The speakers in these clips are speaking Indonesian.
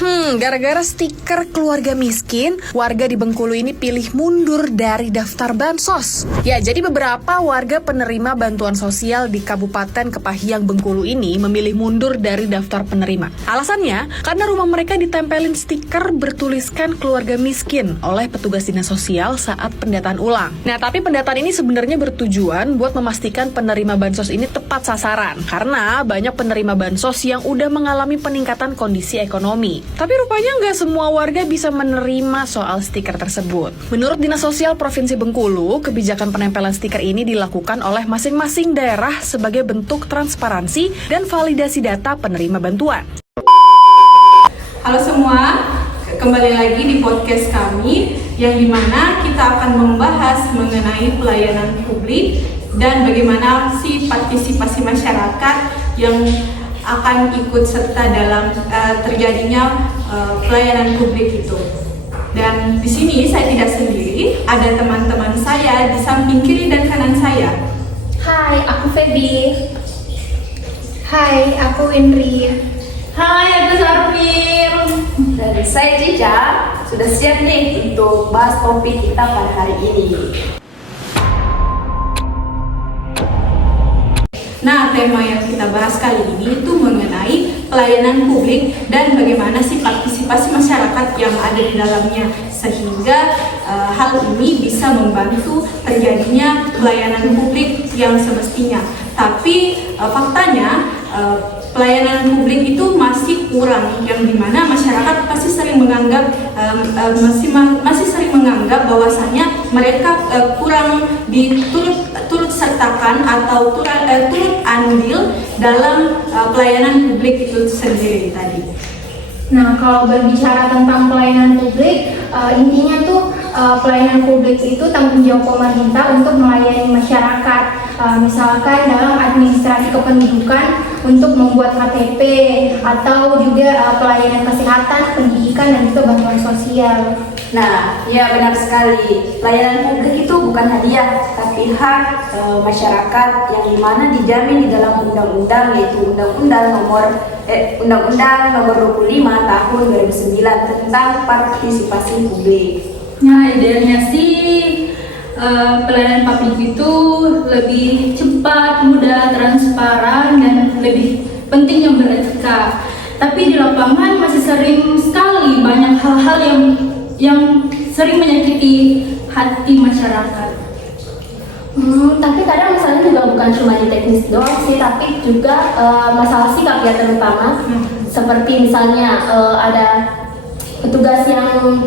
Gara-gara stiker keluarga miskin, warga di Bengkulu ini pilih mundur dari daftar bansos. Ya, jadi beberapa warga penerima bantuan sosial di Kabupaten Kepahyang Bengkulu ini memilih mundur dari daftar penerima. Alasannya, karena rumah mereka ditempelin stiker bertuliskan keluarga miskin oleh petugas dinas sosial saat pendataan ulang. Nah, tapi pendataan ini sebenarnya bertujuan buat memastikan penerima bansos ini tepat sasaran, karena banyak penerima bansos yang udah mengalami peningkatan kondisi ekonomi. Tapi rupanya nggak semua warga bisa menerima soal stiker tersebut. Menurut Dinas Sosial Provinsi Bengkulu, kebijakan penempelan stiker ini dilakukan oleh masing-masing daerah sebagai bentuk transparansi dan validasi data penerima bantuan. Halo semua, kembali lagi di podcast kami yang dimana kita akan membahas mengenai pelayanan publik dan bagaimana sih partisipasi masyarakat yang akan ikut serta dalam terjadinya pelayanan publik itu. Dan di sini saya tidak sendiri, ada teman-teman saya di samping kiri dan kanan saya. Hai, aku Feby. Hai, aku Indri. Hai, aku Sarfir. Dan saya Cica. Sudah siap nih untuk bahas topik kita pada hari ini. Nah, tema yang kita bahas kali ini itu mengenai pelayanan publik dan bagaimana sih partisipasi masyarakat yang ada di dalamnya sehingga hal ini bisa membantu terjadinya pelayanan publik yang semestinya. Tapi faktanya pelayanan publik itu masih kurang, yang dimana masyarakat pasti sering menganggap masih sering menganggap bahwasanya mereka kurang turut sertakan atau turut andil dalam pelayanan publik itu sendiri tadi. Nah, kalau berbicara tentang pelayanan publik, intinya tuh pelayanan publik itu tanggung jawab pemerintah untuk melayani masyarakat. Misalkan dalam administrasi kependudukan untuk membuat KTP atau juga pelayanan kesehatan, pendidikan dan juga bantuan sosial. Nah, ya benar sekali. Pelayanan publik itu bukan hadiah, tapi hak masyarakat yang dimana dijamin di dalam undang-undang, yaitu Undang-Undang Nomor 25 Tahun 2009 tentang partisipasi publik. Nah, idealnya sih pelayanan publik itu lebih cepat, mudah, transparan, dan lebih penting yang beretika. Tapi di lapangan masih sering sekali banyak hal-hal yang sering menyakiti hati masyarakat. Tapi kadang misalnya juga bukan cuma di teknis doang sih, tapi juga masalah sikap ya terutama. Seperti misalnya ada petugas yang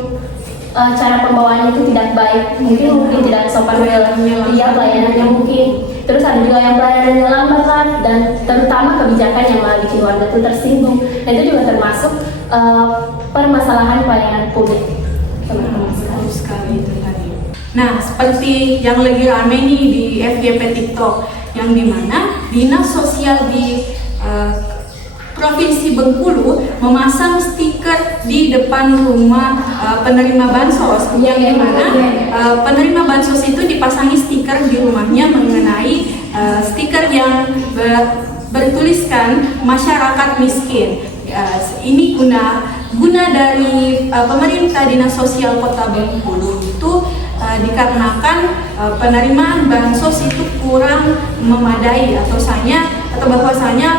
cara pembawaannya itu tidak baik, mungkin tidak sopan dia pelayanannya mungkin. Terus ada juga yang pelayanannya lambat dan terutama kebijakan yang malah bikin warga itu tersinggung. Nah, itu juga termasuk permasalahan pelayanan publik. Betul sekali itu tadi. Nah, seperti yang lagi rame nih di FYP TikTok, yang dimana Dinas Sosial di Provinsi Bengkulu memasang stiker di depan rumah penerima bansos, yang dimana penerima bansos itu dipasangi stiker di rumahnya mengenai stiker yang bertuliskan masyarakat miskin. Ini guna dari pemerintah Dinas Sosial Kota Bengkulu itu dikarenakan penerimaan bansos itu kurang memadai atau bahwasanya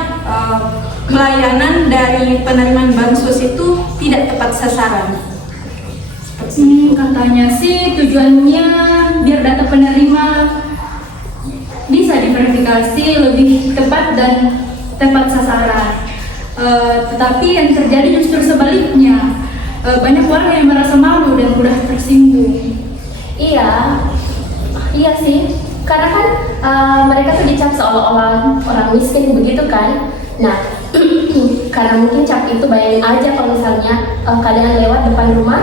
pelayanan dari penerimaan bansos itu tidak tepat sasaran. Katanya sih tujuannya biar data penerima bisa diverifikasi lebih tepat dan tepat sasaran. Tetapi yang terjadi justru sebaliknya. Banyak orang yang merasa malu dan mudah tersinggung. Iya sih. Karena kan mereka tuh dicap seolah-olah orang miskin begitu kan. Nah, karena mungkin cap itu, bayangin aja kalau misalnya kalian lewat depan rumah,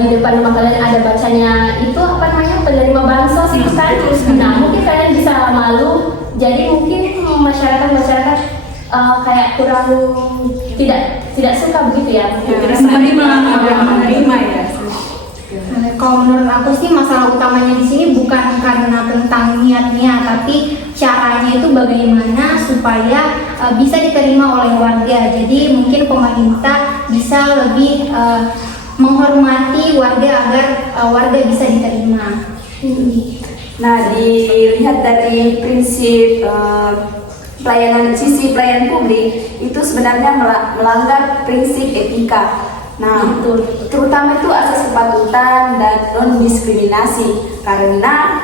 di depan rumah kalian ada bacanya itu penerima bansos itu kan. Nah, mungkin kalian bisa malu, jadi mungkin masyarakat kayak kurang tidak suka begitu ya. Tidak menerima ya. Kalau menurut aku sih masalah utamanya di sini bukan karena tentang niatnya, tapi caranya itu bagaimana supaya bisa diterima oleh warga. Jadi mungkin pemerintah bisa lebih menghormati warga agar warga bisa diterima. Nah, dilihat dari prinsip sisi pelayanan publik itu sebenarnya melanggar prinsip etika. Nah, terutama itu asas kepatutan dan non diskriminasi, karena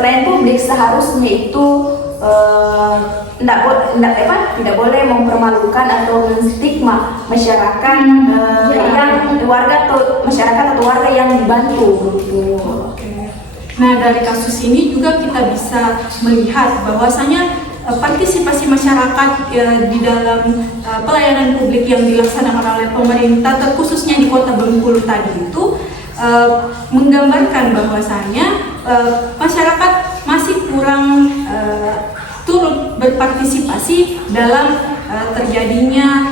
pelayanan publik seharusnya itu tidak boleh mempermalukan atau menstigma masyarakat yang warga atau masyarakat atau warga yang dibantu. Nah, dari kasus ini juga kita bisa melihat bahwasanya partisipasi masyarakat di dalam pelayanan publik yang dilaksanakan oleh pemerintah, terkhususnya di Kota Bengkulu tadi itu menggambarkan bahwasanya masyarakat masih kurang turut berpartisipasi dalam terjadinya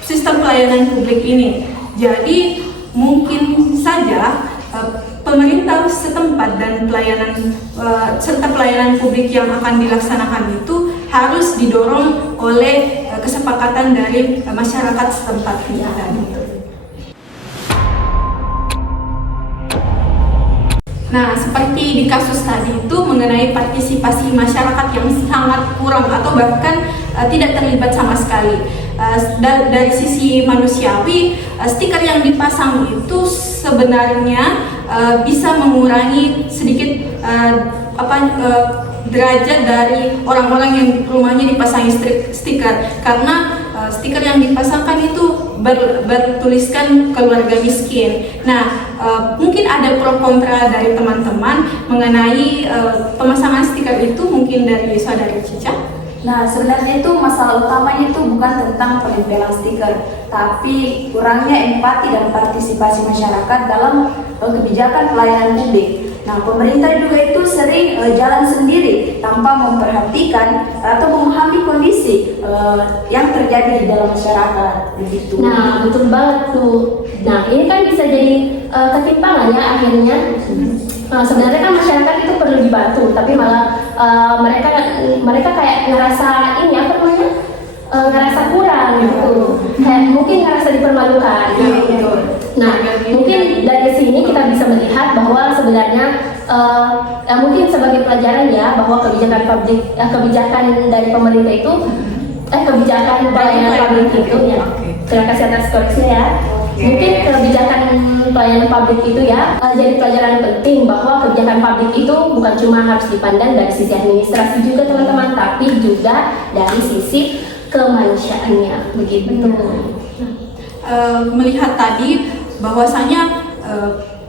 sistem pelayanan publik ini. Jadi mungkin saja pemerintah setempat dan serta pelayanan publik yang akan dilaksanakan itu harus didorong oleh kesepakatan dari masyarakat setempat tadi. Nah, seperti di kasus tadi itu mengenai partisipasi masyarakat yang sangat kurang atau bahkan tidak terlibat sama sekali. Dari sisi manusiawi, stiker yang dipasang itu sebenarnya bisa mengurangi sedikit derajat dari orang-orang yang rumahnya dipasangi stiker, karena stiker yang dipasangkan itu bertuliskan keluarga miskin. Nah, mungkin ada pro kontra dari teman-teman mengenai pemasangan stiker itu, mungkin dari saudari Cica. Nah, sebenarnya itu masalah utamanya itu bukan tentang penempelan stiker, tapi kurangnya empati dan partisipasi masyarakat dalam kebijakan pelayanan publik. Nah, pemerintah juga itu sering jalan sendiri tanpa memperhatikan atau memahami kondisi yang terjadi di dalam masyarakat. Begitu. Nah, betul banget tuh. Nah, ini kan bisa jadi ketimpangan ya akhirnya. Sebenarnya kan masyarakat itu perlu dibantu, tapi malah mereka kayak ngerasa ini apa namanya, ngerasa kurang gitu, kayak mungkin ngerasa dipermalukan. Nah, mungkin dari sini kita bisa melihat bahwa sebenarnya mungkin sebagai pelajaran ya, bahwa kebijakan dari pemerintah itu kebijakan pelayanan publik itu ya. Terima kasih atas koreksi ya. Mungkin kebijakan pelayanan publik itu ya jadi pelajaran penting bahwa kebijakan publik itu bukan cuma harus dipandang dari sisi administrasi juga teman-teman, tapi juga dari sisi kemanusiaannya begitu. Melihat tadi bahwasanya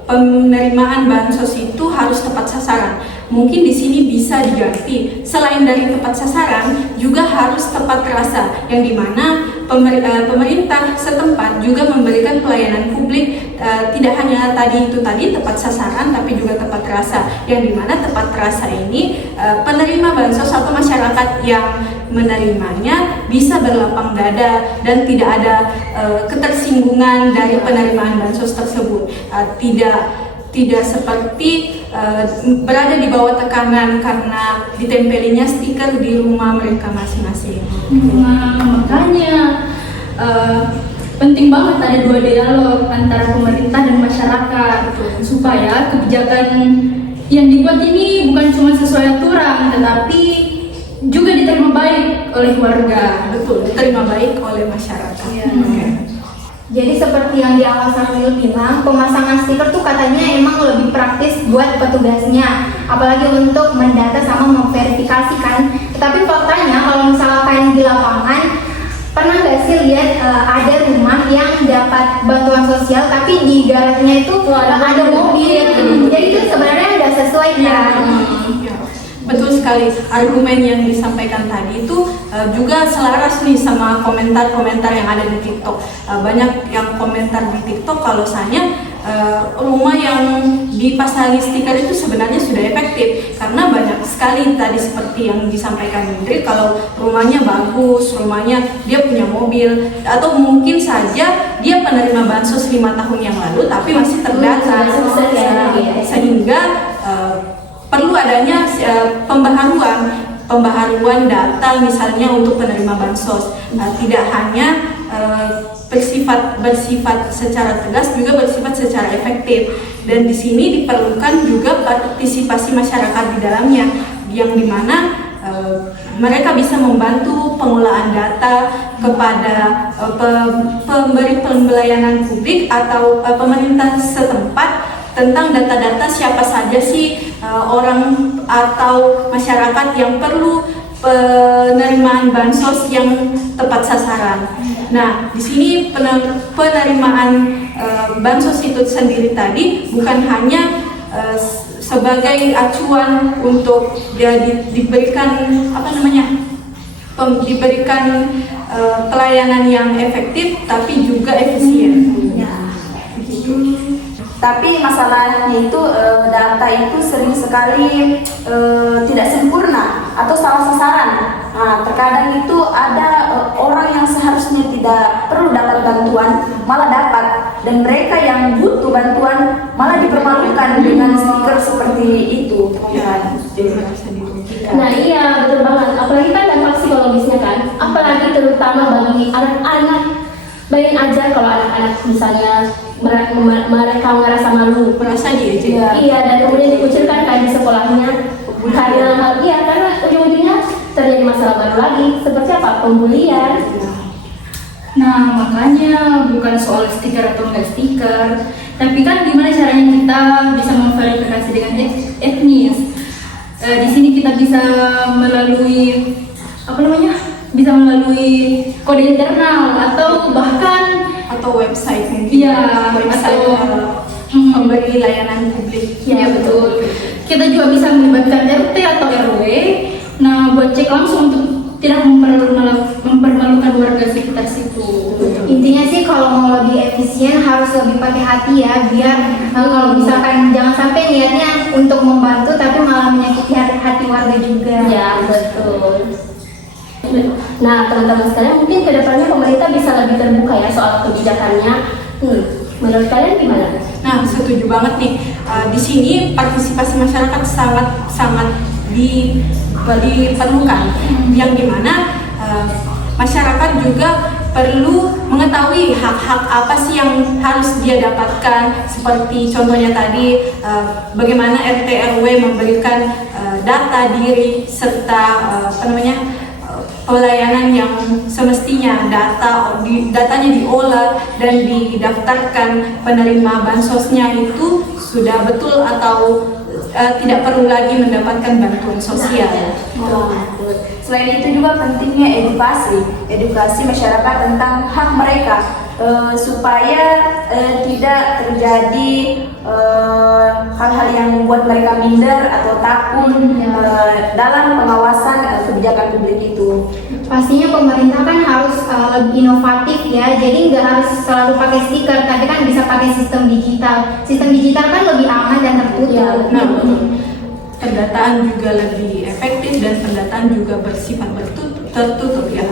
penerimaan bansos itu harus tepat sasaran. Mungkin di sini bisa diganti, selain dari tepat sasaran juga harus tepat terasa, yang dimana pemerintah setempat juga memberikan pelayanan publik tidak hanya tadi tepat sasaran, tapi juga tepat terasa, yang dimana tepat terasa ini penerima bansos atau masyarakat yang menerimanya bisa berlapang dada dan tidak ada ketersinggungan dari penerimaan bansos tersebut, tidak seperti berada di bawah tekanan karena ditempelinya stiker di rumah mereka masing-masing. Nah, makanya penting banget ada dua dialog antara pemerintah dan masyarakat supaya kebijakan yang dibuat ini bukan cuma sesuai aturan, tetapi juga diterima baik oleh warga. Betul, diterima baik oleh masyarakat. Jadi seperti yang di awal Sarwil bilang, pemasangan stiker tuh katanya emang lebih praktis buat petugasnya, apalagi untuk mendata sama memverifikasikan. Tapi faktanya kalau misalkan di lapangan, pernah nggak sih lihat ada rumah yang dapat bantuan sosial tapi di garasinya itu ada mobil, jadi itu sebenarnya nggak sesuai kan? Betul sekali, argumen yang disampaikan tadi itu juga selaras nih sama komentar-komentar yang ada di TikTok. Banyak yang komentar di TikTok kalau misalnya rumah yang dipasangi stiker itu sebenarnya sudah efektif, karena banyak sekali tadi seperti yang disampaikan Indri, kalau rumahnya bagus, rumahnya dia punya mobil, atau mungkin saja dia penerima bansos 5 tahun yang lalu tapi masih terdata, sehingga perlu adanya pembaharuan data misalnya untuk penerima bansos. Tidak hanya bersifat secara tegas juga bersifat secara efektif, dan di sini diperlukan juga partisipasi masyarakat di dalamnya, yang dimana mereka bisa membantu pengolahan data kepada pemberi pelayanan publik atau pemerintah setempat tentang data-data siapa saja sih orang atau masyarakat yang perlu penerimaan bansos yang tepat sasaran. Nah, di sini penerimaan bansos itu sendiri tadi bukan hanya sebagai acuan untuk diberikan diberikan pelayanan yang efektif, tapi juga efisien. Tapi masalahnya itu data itu sering sekali tidak sempurna atau salah sasaran. Nah, terkadang itu ada orang yang seharusnya tidak perlu dapat bantuan malah dapat, dan mereka yang butuh bantuan malah dipermalukan dengan stiker seperti itu. Nah iya, betul banget. Apalagi kan dampak psikologisnya kan, apalagi terutama bagi anak-anak. Bayangin aja kalau anak-anak misalnya mereka merasa malu, Merasa diejek. iya, dan kemudian dikucilkan kan di sekolahnya karena ujung-ujungnya terjadi masalah baru lagi, seperti apa? Pembulian. Nah, makanya bukan soal stiker atau enggak stiker, tapi kan gimana caranya kita bisa memverifikasi dengan etnis. Di sini kita bisa melalui bisa melalui kode internal atau bahkan website mungkin. Iya, website atau pemberi layanan publik. ya betul. Kita juga bisa melibatkan RT atau RW. Nah, buat cek langsung untuk tidak mempermalukan warga sekitar situ. Intinya sih kalau mau lebih efisien harus lebih pakai hati ya, biar kalau misalkan jangan sampai niatnya untuk membantu tapi malah menyakiti hati warga juga. Ya betul. Nah teman-teman sekalian, mungkin kedepannya pemerintah bisa lebih terbuka ya soal kebijakannya. Menurut kalian gimana? Nah, setuju banget nih. Di sini partisipasi masyarakat sangat diperlukan, yang dimana masyarakat juga perlu mengetahui hak-hak apa sih yang harus dia dapatkan, seperti contohnya tadi bagaimana RT RW memberikan data diri serta pelayanan yang semestinya datanya diolah dan didaftarkan penerima bansosnya itu sudah betul atau tidak perlu lagi mendapatkan bantuan sosial. Selain itu juga pentingnya edukasi masyarakat tentang hak mereka, supaya tidak terjadi hal-hal yang membuat mereka minder atau takut dalam pengawasan kebijakan publik itu. Pastinya pemerintah kan harus lebih inovatif ya, jadi nggak harus selalu pakai stiker, tapi kan bisa pakai sistem digital. Sistem digital kan lebih aman dan tertutup. Ya, Pendataan juga lebih efektif dan pendataan juga bersifat tertutup ya.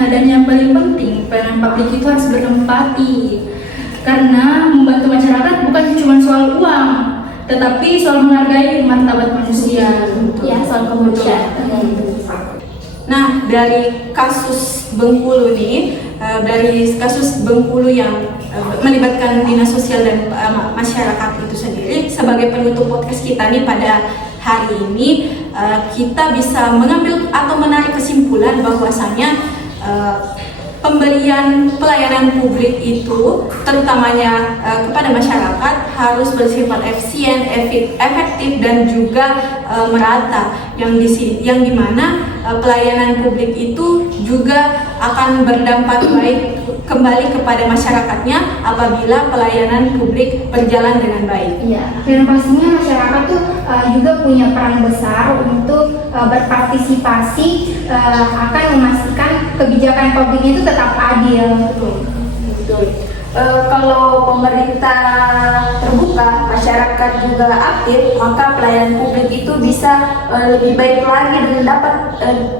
Dan yang paling penting, pelayanan publik itu harus berempati, karena membantu masyarakat bukan cuma soal uang, tetapi soal menghargai martabat manusia. Ya, soal kemanusiaan. Nah, dari kasus Bengkulu nih, dari kasus Bengkulu yang melibatkan dinas sosial dan masyarakat itu sendiri, sebagai penutup podcast kita nih pada hari ini, kita bisa mengambil atau menarik kesimpulan bahwasanya pemberian pelayanan publik itu terutamanya kepada masyarakat harus bersifat efisien, efektif dan juga merata, yang dimana pelayanan publik itu juga akan berdampak baik kembali kepada masyarakatnya apabila pelayanan publik berjalan dengan baik. Iya, dan pastinya masyarakat tuh juga punya peran besar untuk berpartisipasi akan memastikan kebijakan publik itu tetap adil. Betul. Kalau pemerintah terbuka, masyarakat juga aktif, maka pelayanan publik itu bisa lebih baik lagi dan dapat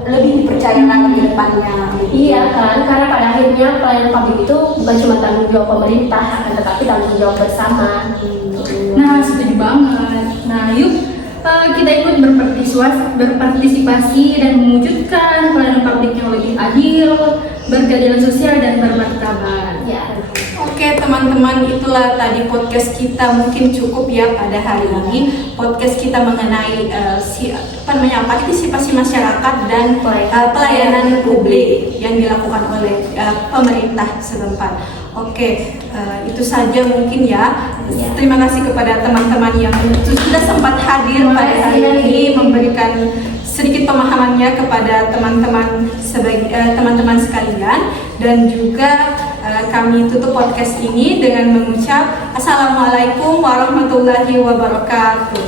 lebih dipercaya lagi ke depannya. Iya kan, karena pada akhirnya pelayanan publik itu bukan cuma tanggung jawab pemerintah, akan tetapi tanggung jawab bersama. Nah, setuju banget. Nah, yuk kita ikut berpartisipasi dan mewujudkan pelayanan publik yang lebih adil, berkeadilan sosial dan bermartabat. Ya. Oke teman-teman, itulah tadi podcast kita, mungkin cukup ya pada hari ini. Podcast kita mengenai partisipasi masyarakat dan pelayanan publik yang dilakukan oleh pemerintah setempat. Oke, itu saja mungkin ya. Terima kasih kepada teman-teman yang sudah sempat hadir pada hari ini, memberikan sedikit pemahamannya kepada teman-teman sekalian, dan juga kami tutup podcast ini dengan mengucap Assalamualaikum warahmatullahi wabarakatuh.